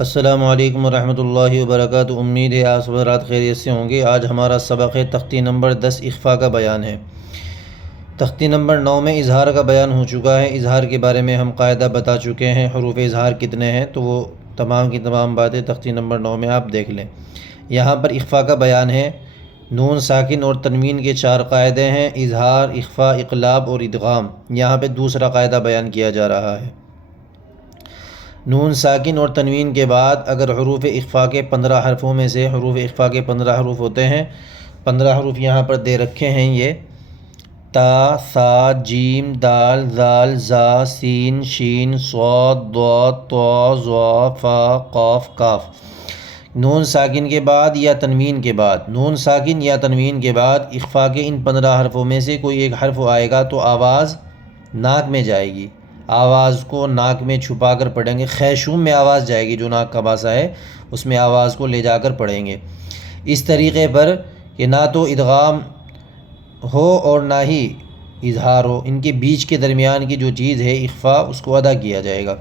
السلام علیکم ورحمۃ اللہ وبرکاتہ۔ امید ہے آپ حضرات خیریت سے ہوں گے۔ آج ہمارا سبق ہے تختی نمبر 10 اخفاء کا بیان ہے۔ تختی نمبر 9 میں اظہار کا بیان ہو چکا ہے۔ اظہار کے بارے میں ہم قاعدہ بتا چکے ہیں، حروف اظہار کتنے ہیں، تو وہ تمام کی تمام باتیں تختی نمبر 9 میں آپ دیکھ لیں۔ یہاں پر اخفاء کا بیان ہے۔ نون ساکن اور تنوین کے 4 قاعدے ہیں: اظہار، اخفاء، اقلاب اور ادغام۔ یہاں پہ دوسرا قاعدہ بیان کیا جا رہا ہے۔ نون ساکن اور تنوین کے بعد اگر حروف اخفاء کے 15 حرفوں میں سے، حروف اخفاء کے 15 حروف ہوتے ہیں، 15 حروف یہاں پر دے رکھے ہیں، یہ تا، ثا، جیم، دال، ذال، زا، سین، شین، صاد، ضاد، طا، ظا، فا، قاف، کاف۔ نون ساکن کے بعد یا تنوین کے بعد، نون ساکن یا تنوین کے بعد اخفاء کے ان 15 حرفوں میں سے کوئی ایک حرف آئے گا تو آواز ناک میں جائے گی۔ آواز کو ناک میں چھپا کر پڑھیں گے، خیشوم میں آواز جائے گی، جو ناک کا باسا ہے اس میں آواز کو لے جا کر پڑھیں گے، اس طریقے پر کہ نہ تو ادغام ہو اور نہ ہی اظہار ہو، ان کے بیچ کے درمیان کی جو چیز ہے اخفاء، اس کو ادا کیا جائے گا،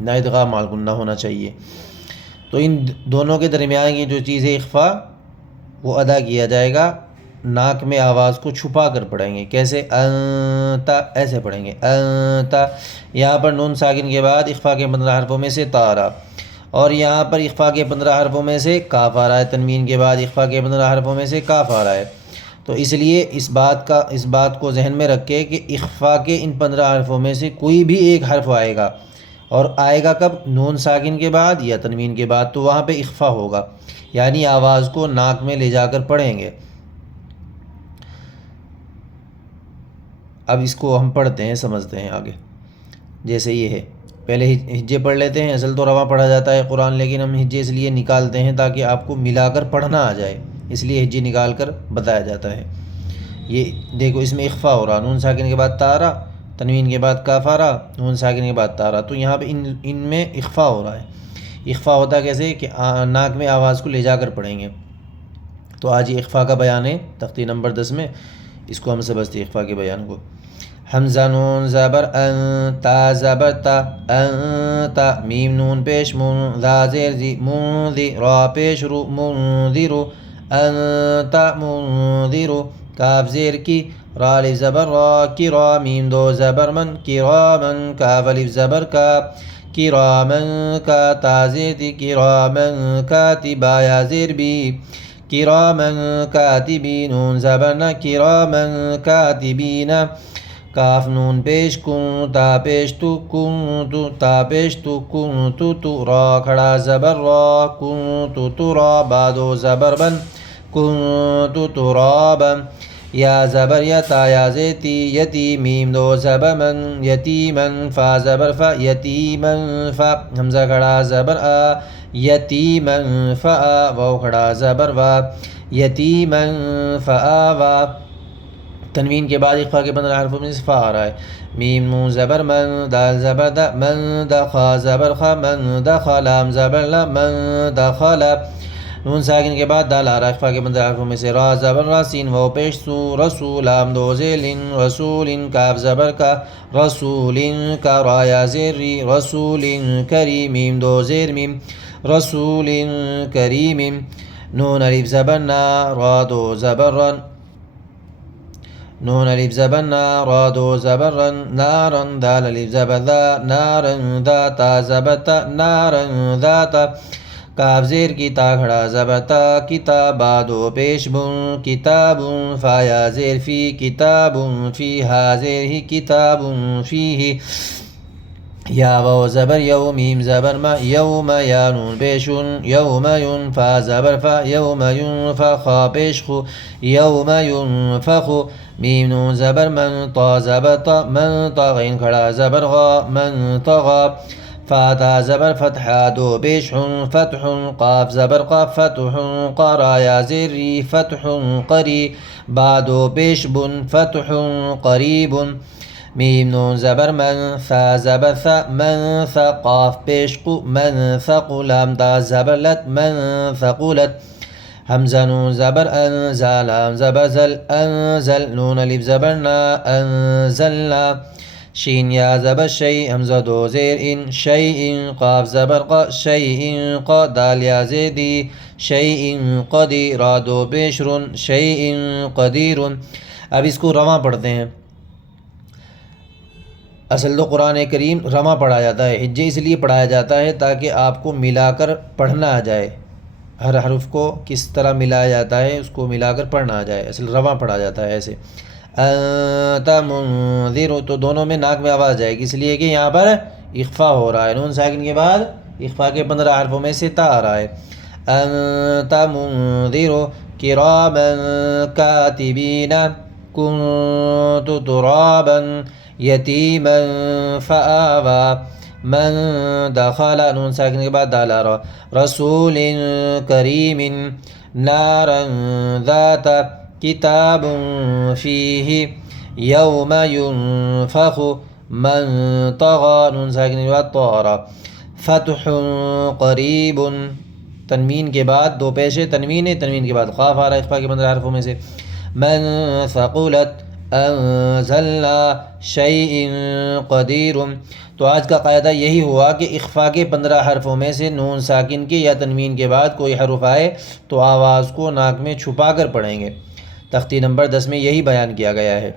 نہ ادغام مع الغنہ ہونا چاہیے۔ تو ان دونوں کے درمیان کی جو چیز ہے اخفاء، وہ ادا کیا جائے گا، ناک میں آواز کو چھپا کر پڑھیں گے۔ کیسے؟ انتا، ایسے پڑھیں گے انتا۔ یہاں پر نون ساکن کے بعد اخفاء کے 15 حرفوں میں سے تا آ رہا، اور یہاں پر اخفاء کے 15 حرفوں میں سے کاف آ رہا ہے، تنوین کے بعد اخفاء کے 15 حرفوں میں سے کاف آ رہا ہے۔ تو اس لیے اس بات کو ذہن میں رکھے کہ اخفاء کے ان 15 حرفوں میں سے کوئی بھی ایک حرف آئے گا، اور آئے گا کب؟ نون ساکن کے بعد یا تنوین کے بعد، تو وہاں پہ اخفاء ہوگا، یعنی آواز کو ناک میں لے جا کر پڑھیں گے۔ اب اس کو ہم پڑھتے ہیں، سمجھتے ہیں آگے۔ جیسے یہ ہے، پہلے ہجے پڑھ لیتے ہیں۔ اصل تو رواں پڑھا جاتا ہے قرآن، لیکن ہم ہجے اس لیے نکالتے ہیں تاکہ آپ کو ملا کر پڑھنا آ جائے، اس لیے ہجے نکال کر بتایا جاتا ہے۔ یہ دیکھو، اس میں اخفاء ہو رہا، نون ساکن کے بعد تا آ رہا، تنوین کے بعد کاف آ رہا، نون ساکن کے بعد تا آ رہا، تو یہاں پہ ان میں اخفاء ہو رہا ہے۔ اخفاء ہوتا کیسے کہ ناک میں آواز کو لے جا کر پڑھیں گے۔ تو آج یہ اخفاء کا بیان ہے تختی نمبر 10 میں، اس کو ہم سمجھتے ہیں اخفاء کے بیان کو۔ حمزہ نون زبر ان، تا زبر تا، انتا، میم نون پیش من، ذا زیر زی، منذی، را پیش رو، منذرو، انتا منذرو، کاف زیر کی، را الف زبر را، کرا، میم دو زبر من، کرامن، کاف الف زبر کا، کرامن کا، تا زیر تی، کرامن کاتبا، یا زیر بی، کرامن کاتبین، نون زبر نا، کرامن کاتبین، کاف نون پیش کن، تا پیش تو، کن تو، تا پیش تو، کن تو، را کھڑا زبر را، کن تو را، با دو زبر بن، کن تو رابا، یا زبر یتا، یا زیتی، یتی، میم دو زبر من، یتیمن، فا زبر فا، یتیمن فا، حمزہ کھڑا زبر آ، یتیمن فا، واو کھڑا زبر وا، یتیمن فا وا۔ تنوین کے بعد اخفاء کے 15 حرفوں میں سے فا آ رہا ہے۔ میم نون زبر من، دال زبر دا، من دخا زبر خا، من دخا، لام زبر لا، من دخلا، نون ساکن کے بعد دال آ رہا ہے۔ اخفاء کے 15 حرفوں میں سے را زبر را، سین واو پیش سو، رسول، لام دو ذیلن، رسول، کاف زبر کا، رسول کا، را یا زیر ری، رسول کریم، میم دو زیر میم، رسول کریم، نون الف زبر نا، را دو زبر رن، نون الف زبر نا، را دو زبر رن، نارن، دال الف زبر ذا، نارن ذا، تا زبر تا، نارن ذاتا، کاف زیر کی، تا کھڑا زبر تا، کتابا دو پیش بن، کتاب، فا یا زیر فی، کتاب فی، ہا زیر ہی، کتاب فیہ، یا واو زبر یو، میم زبر ما، یوم، یا نون پیشن، یوم ین، فا زبر فا، یوم ینفخ، خا پیش خو، یوم ینفخ، میم نون زبر من، طا زبر طا، من طا، غین کھڑا زبر غا، من طغا، فا تا زبر فتح، دو پیش فتح، قاف زبر قاف، فتح قرا، یا زیر ری، فتح قری، با دو پیش بن، فتح قریب، میم نون زبر من، ثا زبر ثا، من ثا، قاف پیش قو، من ثقلت، تا زبر لت، من ثقلت، حمزہ نون زبر ان، زا لام زبر زل، انزل، نون الف زبر نا، انزلنا، شین یا زبر شی حمزہ دو زیر ان شیء قاف زبر ق شیء ق دال یا زیدی شیء قدی را دو پیش رن شیء قدیر۔ اب اس کو رواں پڑھتے ہیں۔ اصل تو قرآن کریم رواں پڑھا جاتا ہے، ہجے اس لیے پڑھایا جاتا ہے تاکہ آپ کو ملا کر پڑھنا آ جائے، ہر حرف کو کس طرح ملایا جاتا ہے اس کو ملا کر پڑھنا آ جائے، اصل رواں پڑھا جاتا ہے ایسے۔ انت منذر تو دونوں میں ناک میں آواز جائے گی، اس لیے کہ یہاں پر اخفا ہو رہا ہے، نون ساکن کے بعد اخفا کے 15 حرفوں میں سے تا آ رہا ہے۔ انت منذر کراما کاتبین کنت ترابا یتیما فآوی من دخل نون ساکن کے بعد دال آ رہا، رسول کریم نارا ذات کتاب فیہ یوم ینفخ من طغی نون ساکن کے بعد طا آ رہا، فتح قریب تنوین کے بعد دو پیش تنوین ہے، تنوین کے بعد قاف آ رہا ہے اخفا کے 15 حرفوں میں سے۔ من ثقلت انزلنا شیء قدیر۔ تو آج کا قاعدہ یہی ہوا کہ اخفا کے 15 حرفوں میں سے نون ساکن کے یا تنوین کے بعد کوئی حرف آئے تو آواز کو ناک میں چھپا کر پڑھیں گے۔ تختی نمبر 10 میں یہی بیان کیا گیا ہے۔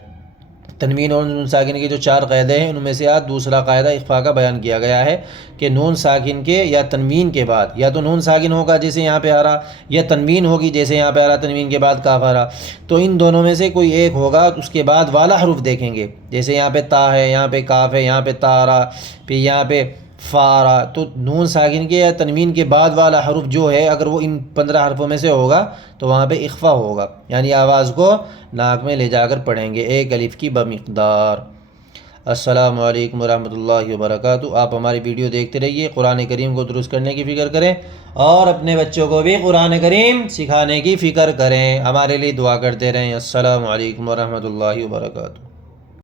تنوین اور نون ساکن کے جو 4 قاعدے ہیں ان میں سے آج دوسرا قاعدہ اخفا کا بیان کیا گیا ہے کہ نون ساکن کے یا تنوین کے بعد یا تو نون ساکن ہوگا جیسے یہاں پہ آ رہا، یا تنوین ہوگی جیسے یہاں پہ آ رہا، تنوین کے بعد کاف آ رہا، تو ان دونوں میں سے کوئی ایک ہوگا، اس کے بعد والا حرف دیکھیں گے، جیسے یہاں پہ تا ہے، یہاں پہ کاف ہے، یہاں پہ تا آ رہا، پھر یہاں پہ فا آ رہا، تو نون ساکن کے یا تنوین کے بعد والا حرف جو ہے اگر وہ ان 15 حرفوں میں سے ہوگا تو وہاں پہ اخفا ہوگا، یعنی آواز کو ناک میں لے جا کر پڑھیں گے ایک الف کی بمقدار۔ السلام علیکم ورحمۃ اللہ وبرکاتہ۔ آپ ہماری ویڈیو دیکھتے رہیے، قرآن کریم کو درست کرنے کی فکر کریں اور اپنے بچوں کو بھی قرآن کریم سکھانے کی فکر کریں، ہمارے لیے دعا کرتے رہیں۔ السلام علیکم ورحمۃ اللہ وبرکاتہ۔